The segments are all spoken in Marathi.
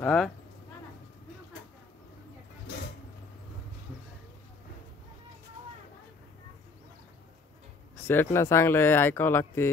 हा सेट ना चांगलं ऐकावं लागते.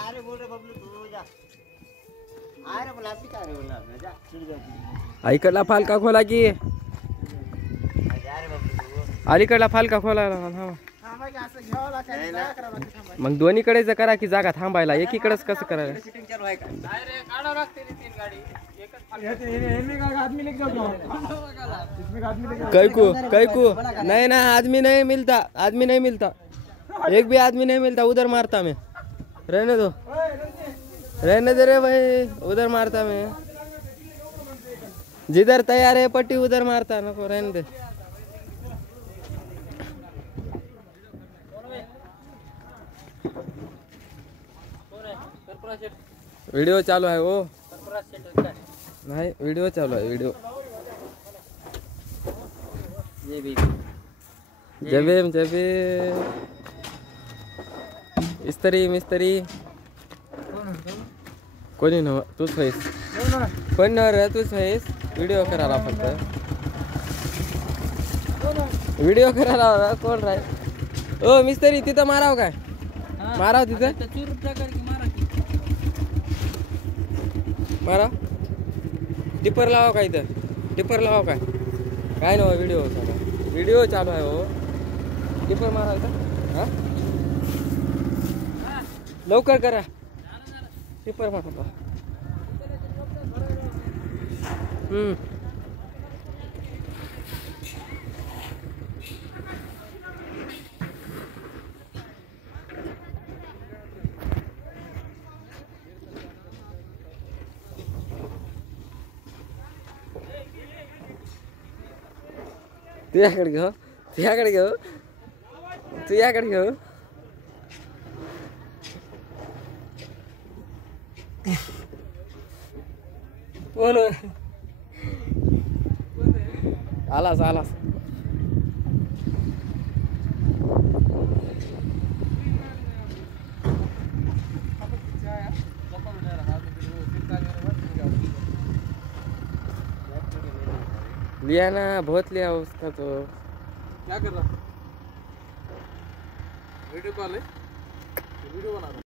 अरे बोल रे बबलू तू जा. अरे बोला आपली काय रे बोलला जा चिड जाती. इकडला फालका खोला की अरे बबलू तू अलीकडला फालका खोला. थांबायचं असं घ्यावं लागतं काय करावं लागतं थांबायचं. मग दोन्हीकडेच करा की जागा थांबायला एकीकडेच कसं करायला. सिटिंग चालू आहे का नाही रे काढावं लागते रे तीन गाडी कैकू कैकू नहीं ना आदमी नहीं मिलता. आदमी नहीं मिलता. एक भी आदमी नहीं मिलता. उधर मारता मैं. रहने दो रहने दे रे भाई. उधर मारता मैं. जिधर तैयार है पट्टी उधर मारता. नको रहने दे. वीडियो चालू है वो नहीं वीडियो चालू है वीडियो. जबीम जबीम इस्त्री मिस्त्री कोणी नव तूच आहेस. कोणी नव रे तूच आहेस. व्हिडिओ करायला फक्त व्हिडिओ करायला कोण राय. ओ मिस्त्री तिथं माराव काय माराव तिथं मारा. टिपर लावा काय इथं टिपर लावा काय नव व्हिडिओ चालू आहे हो. टिपर मारा इथं हा लवकर करा. टिपर मारा. तुझ्याकडे घेऊ तुझ्याकडे घेऊ तुझ्याकडे घेऊ. कोण आलास आलास. लिया ना बहुत लिया उसका तो. क्या कर रहा वीडियो कॉल है वीडियो बना रहा.